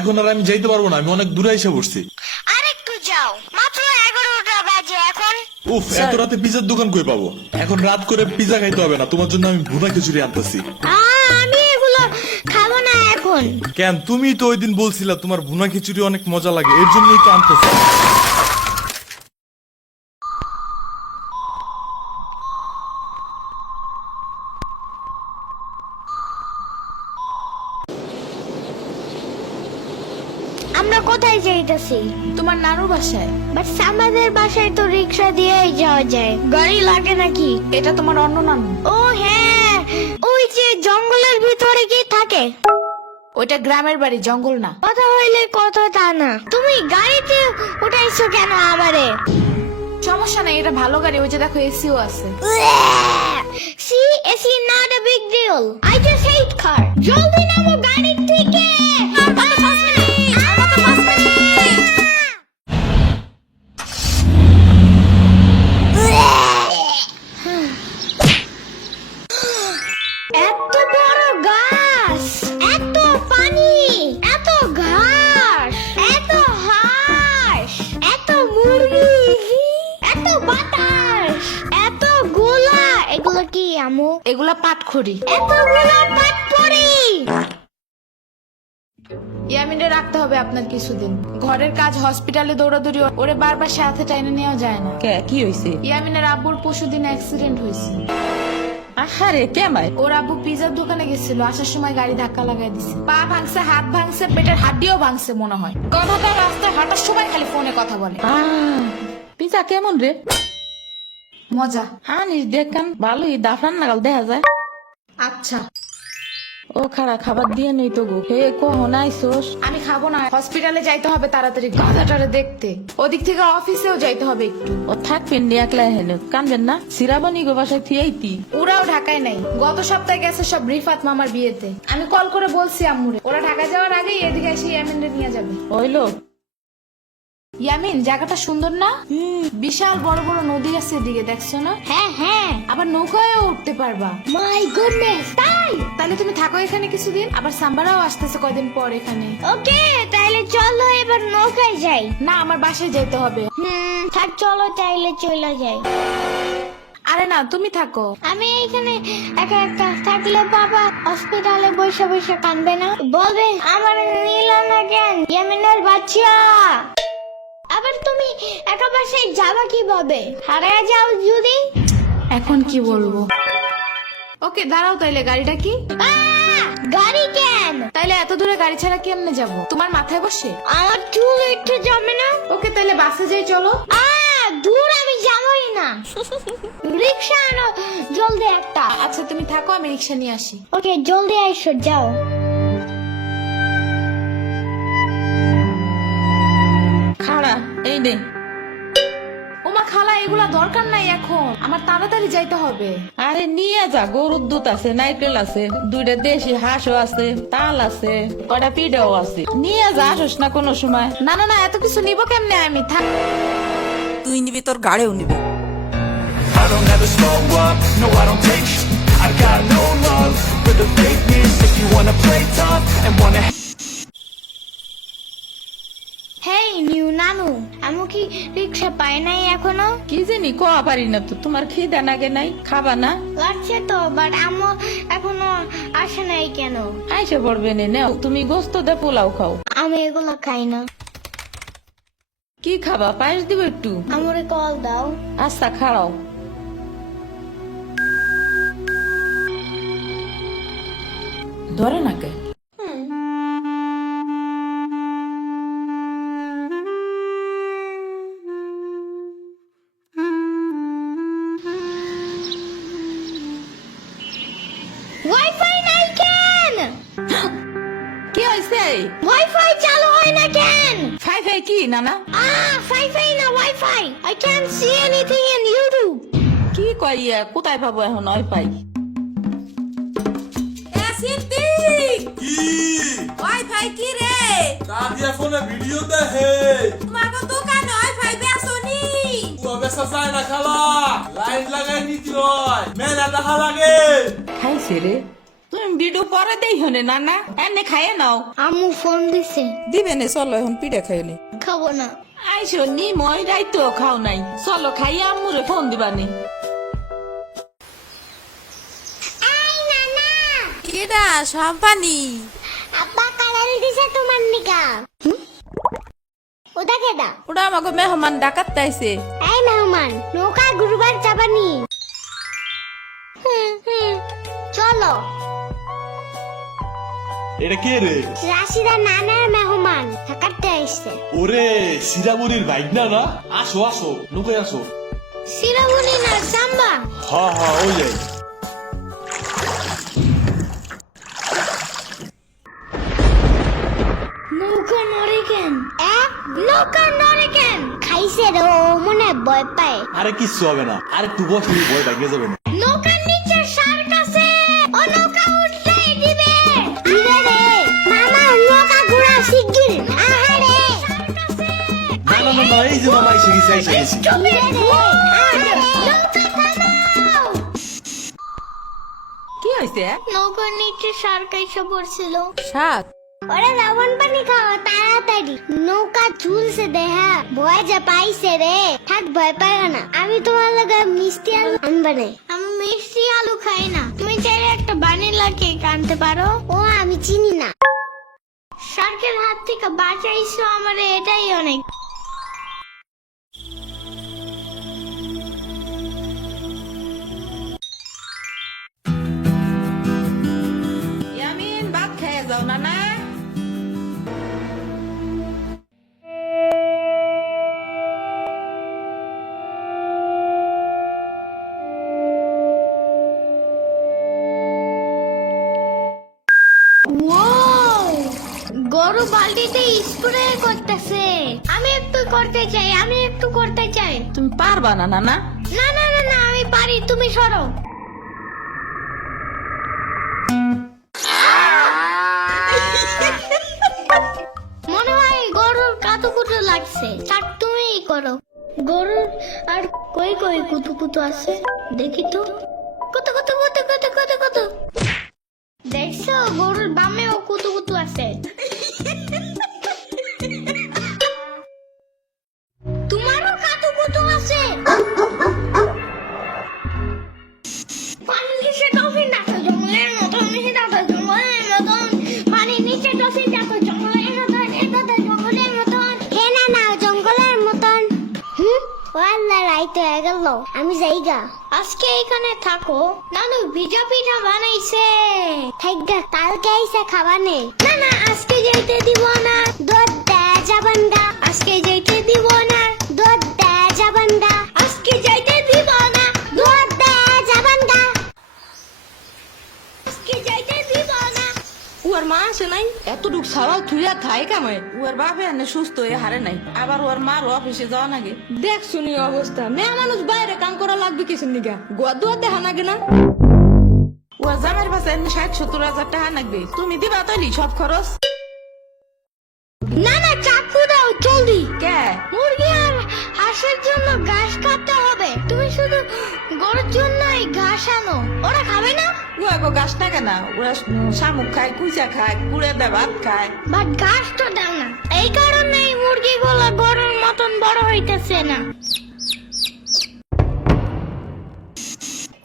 এখন আর আমি যাইতে পারবো না, আমি অনেক দূরে এসে পড়ছি। আরেকটু যাও, মাত্র 11টা বাজে এখন। উফ, এত রাতে পিজার দোকান কই পাবো? এখন রাত করে পিজা খাইতে হবে না, তোমার জন্য আমি ভুনা খিচুড়ি আনতেছি। আমি এগুলো খাবো না এখন। কেন? তুমি তো ওই দিন বলছিলা তোমার ভুনা খিচুড়ি অনেক মজা লাগে, এর জন্যই তো আনতেছি। আমরা কোথায় যাইতেছি? তোমার নানুর বাসায়। বাট আমাদের বাসায় তো রিক্সা দিয়েই যাওয়া যায়, গাড়ি লাগে নাকি? এটা তোমার অন্য নানু। ও হ্যাঁ, ওই যে জঙ্গলের ভিতরে কি থাকে? ওইটা গ্রামের বাড়ি, জঙ্গল না। কথা হইলে কথা তা না। তুমি গাড়িতে উঠাইছো কেন আমারে? সমস্যা নাই, এটা ভালো গাড়ি। ওই যে দেখো, এসিও আছে। See, it's not a big deal. I just hate car. জলদি নামো গাড়ি থেকে। এত বড় গাছ, এত পানি, এত ঘাস, এত হাঁস, এত মুরগি, এত বাতাস, এত গোলা। এগুলো কি আমু? এগুলা পাটখড়ি। এতগুলো পাট পড়ি। ইয়ামিনে রাখতে হবে আপনার কিছুদিন। ঘরের কাজ, হসপিটালে দৌড়াদৌড়ি, ওরে বারবার সাথে টাইনে নেওয়া যায় না। কি হয়েছে? ইয়ামিনের আব্বুর পরশুদিন অ্যাক্সিডেন্ট হয়েছে। আহারে কেমাই? ওর আব্বু পিজার দোকানে গেছিল, আসার সময় গাড়ি ধাক্কা লাগাই দিছে। পা ভাঙছে, হাত ভাঙছে, পেটের হাড্ডিও ভাঙছে মনে হয়। কথাটা রাস্তায় হাঁটার সময় খালি ফোনে কথা বলে। পিজা কেমন রে? মজা। আনিস দেখান, ভালোই দাফরান নাগাল দেখা যায়। আচ্ছা, ও খারা খাবার দিয়ে নেই তো গো। হে কখন আইসোস? আমি খাবো না, হসপিটালে যাইতে হবে তাড়াতাড়ি গাধাটারে দেখতে। ওদিক থেকে অফিসেও যাইতে হবে একটু। ও থাকবেন নি একলা হেন, কানবেন না? সিরাবনি গো বাসায় থিয়াইতি। ওরাও ঢাকায় নাই, গত সপ্তাহে গেছে সব রিফাত মামার বিয়েতে। আমি কল করে বলছি আম্মুরে, ওরা ঢাকা যাওয়ার আগেই এদিকে এসে ইয়ামিনরে নিয়ে যাবে। ওইলো ইয়ামিন, জায়গাটা সুন্দর না? বিশাল বড় বড় নদী আছে এদিকে, দেখছো না? হ্যাঁ হ্যাঁ, আবার নৌকায়ও উঠতে পারবা। মাই গুডনেস, তাই? তাহলে তুমি থাকো এখানে কিছুদিন, আবার সাম্বারাও আসতেছে কয়দিন পর এখানে। ওকে, তাইলে চলো এবার নৌকায় যাই। না, আমার বাসায় যেতে হবে। থাক, চলো তাইলে চলে যাই। আরে না, তুমি থাকো। আমি এখানে একা একা থাকলে বাবা হসপিটালে বসে বসে কানবে না? বলবে আমার নিল না কেন ইয়ামিনের বাচ্চা। আবার তুমি একা বাসায় যাবা কিভাবে? হারিয়ে যাও যদি? এখন কি বলবো? ওকে দাঁড়াও, তাইলে গাড়িটা কি? গাড়ি কেন? তাইলে এত দূরে গাড়ি ছাড়া কেমনে যাব? তোমার মাথায় বসে? আমার চুল একটু জমে না? ওকে, তাইলে বাসে যাই, চলো। দূর আমি যাবই না। রিক্সা আনো জলদি একটা। আচ্ছা তুমি থাকো, আমি রিক্সা নিয়ে আসি। ওকে, জলদি আইসো, যাও। খাড়া এই নে। ওমা খালা, এগুলা দরকার নাই এখন, আমার তাড়াতাড়ি যাইতে হবে। আরে নিয়ে যা, গরুর দুধ আছে, নারকেল আছে, দুইটা দেশি হাঁসও আছে, তাল আছে, কয়টা পিঠাও আছে। নিয়ে যা, আসোস না কোনো সময়? না না না, এত কিছু নিব কেমনে আমি? থাক। তুই নিবি, তোর গাড়িও নিবি। I don't ever slow up, no I don't take sh**. I got no love for the fakeness. If you wanna play tough and wanna hey new নানু, আমি কি রিক্সা পাই নাই এখনো? কি জানি কোয়া পারি না তো। তোমার খিদে নাগে নাই? খাবা না? লাগছে তো, বাট আমু এখনো আসে নাই কেন? আইসে পড়বে নে, নাও তুমি গোস্ত দে পোলাও খাও। আমি এগুলো খাই না। কি খাবা? পায়েস দিব একটু? আমরে কল দাও। আচ্ছা খাড়াও। ধরে নাকে। ওয়াইফাই নাই কেন? কি হয়েছে? ওয়াইফাই চালু হয় না কেন? ফাই ফাই কি নানা? ফাইফাই না wifi. I can't see anything in YouTube. কি কইয়া কোথায় পাবো এখন ওয়াইফাই? কি ওয়াইফাই কি রে? দাদিয়া ফোনে ভিডিও দেখে। তোমাকে দোকানে ওয়াইফাই বেসনি? ও বেসা যায় না খালা, লাইন লাগাই নিতে হয়, মেলা দেখা লাগে। খাইছে রে? তুমি ভিডিও পরে দেই হনে নানা এনে খাইয়ে নাও। আম্মু ফোন দিছে। দিবে নে চলো এখন পিঠা খাই নি। খাবো না। আইসো নি মই রাইতো খাও নাই, চলো খাইয়া আম্মুরে ফোন দিবানি। কেডা সম্পানি? আব্বা কালার দিছে তোমার নিকা। ওটা কেডা? ওটা আমাকে মেহমান ডাকাত তাইছে। এই মেহমান নৌকা গুরুবার চাপানি। চলো। এটা কে রে? রাশিদা নানার মেহমান থাকাতে আসছে। ওরে সিরামুরির বাইক না না, আসো আসো নৌকায় আসো। সিরামুনি না সাম্বা। হ্যাঁ ওই যাই। নৌকা নড়ে কেন? নৌকা নড়ে কেন? খাইছে রে ও মনে হয় ভয় পায়। আরে কিচ্ছু হবে না, আরে একটু বসে ভয় ভাঙে যাবে না। নৌকার নিচে শার্ক আছে, ও নৌকা উঠতেই দিবে। দিবে রে মামা, নৌকা ঘোরা শিগগির। আহারে না এই যে মামা এসে গেছি। দিবে রে। আহারে নৌকা থামাও। কি হয়েছে? নৌকার নিচে শার্ক এসে পড়ছিল। শাক ওরে লবণ পানি খাও তাড়াতাড়ি। নৌকা ঝুলছে দেহা, ভয় যে পাইছে রে। থাক ভয় পাইও না, আমি তোমার লগে মিষ্টি আলু আনবা না। আমি মিষ্টি আলু খাই না। তুমি চাইলে একটা ভ্যানিলা কেক আনতে পারো। ও আমি চিনি না। শার্কের হাত থেকে বাঁচাইছো আমার, এটাই অনেক। ইয়ামিন ভাত খেয়ে যাও নানা। গরু বালতিতে স্প্রে করতেছে। আমি একটু করতে চাই। তুমি পারবা না নানা? না আমি পারি, তুমি সরো। মনে হয় গরুর কাতুকুতু লাগছে। থাক তুমিই করো। গরুর আর কই কুতুকুতু আছে দেখি তো। কত দেখছো গরুর বামেও কুতুকুতু আছে। তোমারও কাতুকুতু আছে। পানির নিচে ডলফিন দেখো জঙ্গলের মতন, পানির নিচে ডলফিন দেখো জঙ্গলের মতন, জঙ্গলের মতন। না জঙ্গলের মতন। ওয়াল্লা রাইত হয়ে গেল, আমি যাইগা। আজকে এখানে থাকো। নানু ভিজা পিঠা বানাইছে, থাইগা কালকে আইসা খাবানে। না আজকে যাইতে দিব না, দুধ দেয়া যাবেন গা। আজকে যাইতে দিব না, দুধ দেয়া যাবেন গা। আজকে যাইতে দিব না, দুধ দেয়া যাবেন গা। আজকে যাইতে দিব না। ওর মা আছে নাই, এতটুক ছাড়াও থুইয়া থাই কামে। ওর বাপে এনে সুস্থ হয়ে হারে নাই, আবার ওর মার অফিসে যাওয়া নাগে। দেখ শুনি অবস্থা, মেয়ে মানুষ বাইরে কাম করা লাগবে কিছু নিগা। গোয়া দুয়া দেখা নাগে না। ওর জামের পাশে 60-70 হাজার টাকা লাগবে, তুমি দিবা তৈরি সব খরচ? না চাকু দাও জলদি। কে? মুরগি আর হাঁসের জন্য ঘাস কাটতে হবে। তুমি শুধু গরুর জন্য এই ঘাস আনো, ওরা খাবে না। ওগো গাছ টাকা না, ওরা শামুক খায়, কুচা খায়, কুড়ে দেয়, ভাত খায়। বাট ঘাস তো দাও না, এই কারণে এই মুরগিগুলো গরুর মতন বড় হইতেছে না।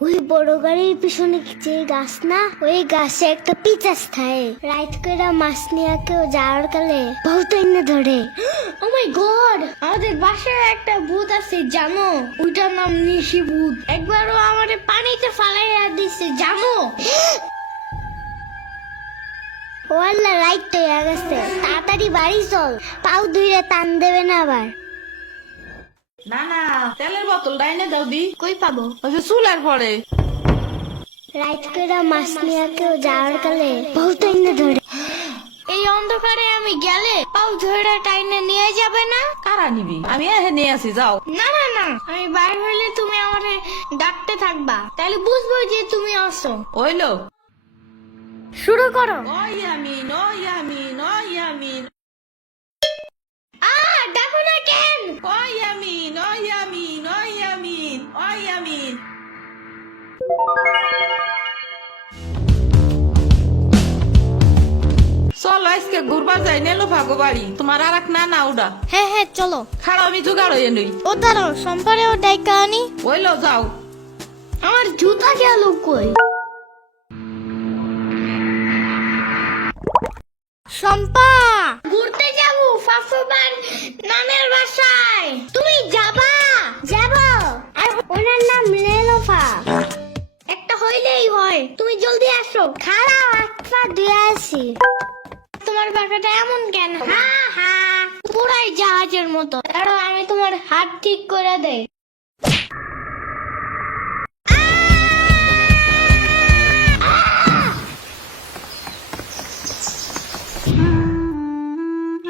ওই বড় গাড়ির পিছনে যে গাছ না, ওই গাছে একটা পিচাস থাকে। রাইত করে মাছ নিয়ে কেউ যাওয়ার কালে বহুত এনে ধরে। ও মাই গড, আমাদের বাসায় একটা ভূত আছে জানো? ওইটার নাম নিশি ভূত। একবারও আমাদের পানিতে ফালাইয়া দিছে জানো? ওয়াল্লা রাইট তো হয়ে গেছে, তাড়াতাড়ি বাড়ি চল, পাও ধুইরে টান দেবে না আবার। না তেলের বোতল ডাইনে দাও দি। কই পাবো? ওই যে চুলার পরে। রাইট করে মাছ নিয়ে কেউ যাওয়ার কালে বহুত এনে ধরে। এই অন্ধকারে আমি গেলে পাও ধরে টাইনে নিয়ে যাবে না? কারা নিবি? আমি এহে নিয়ে আসি, যাও। না আমি বাইরে হইলে তুমি আমারে ডাকতে থাকবা, তাহলে বুঝবো যে তুমি আসো। ওইলো শুরু করো। ইয়ামিন ডাকো না কেন? ইয়ামিন। চলো আজকে ঘুরবা যাই নেলো ভাগো বাড়ি তোমার আর এক না ওটা হ্যাঁ হ্যাঁ চলো। খাড়া আমি জোগাড় হয়ে নই ও দাঁড়াও, সম্পারেও ডাইকা আনি। ওইলো যাও। আমার জুতা গেল কই? শম্পা, ঘুরতে যাবো ফাফুবার নানের বাসায়। তুমি যাবা? যাবো। আর ওনার নাম লেলোফা। একটা হইলেই হয়, তুমি জলদি আসো। খারাপ একটা দিয়ে আসি। তোমার পাখাটা এমন কেন? হ্যাঁ হ্যাঁ, পুরাই জাহাজের মতো। দাঁড়াও, আমি তোমার হাত ঠিক করে দেই।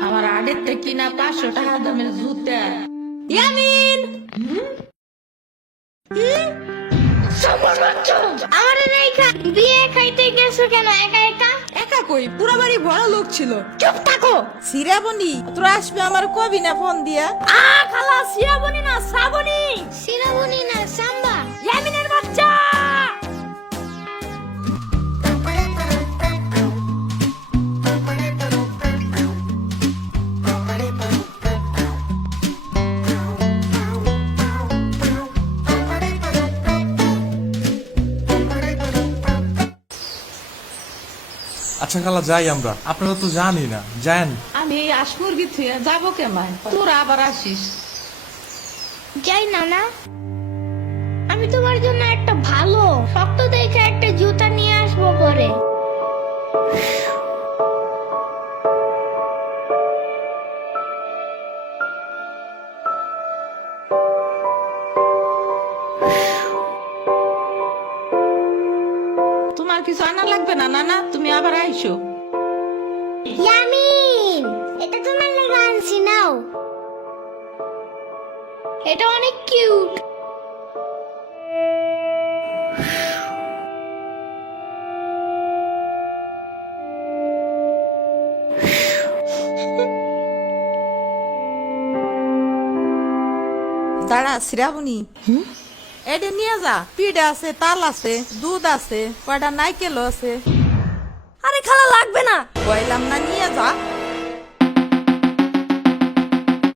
আমার আড়ের থেকে কিনা 500 টাকা দামের জুতা। ইয়ামিন আমার রেখা বিয়ে খাইতে গেছো কেন একা একা? একা কই, পুরো বাড়ি ভরা লোক ছিল। চুপ থাকো। সিরাবনি তোরা আসবে আমার কবি না ফোন দিয়া? খালা সিরাবনি না শ্রাবণী। সিরাবনি না সাম্বা। ইয়ামিনের বাচ্চা। আচ্ছা খালা যাই আমরা, আপনারা তো জানি না, যান। আমি আসমুরগি থুয়ে যাবো কেমায়, তোরা আবার আসিস। যাই না না, আমি তোমার জন্য একটা ভালো শক্ত দেখে একটা জুতা নিয়ে আসবো পরে। তোমার কিছু আনা লাগবে না নানা, তুমি আবার আইসো। ইয়ামিন, এটা তোমার লাগা আনছি, নাও। এটা অনেক কিউট। দাঁড়া সিরাবনি, এটা নিয়ে যা। পিঠা আছে, তাল আছে, দুধ আছে, কয়টা নাইকেল আছে। আরে খালা লাগবে না। কইলাম না নিয়ে যা।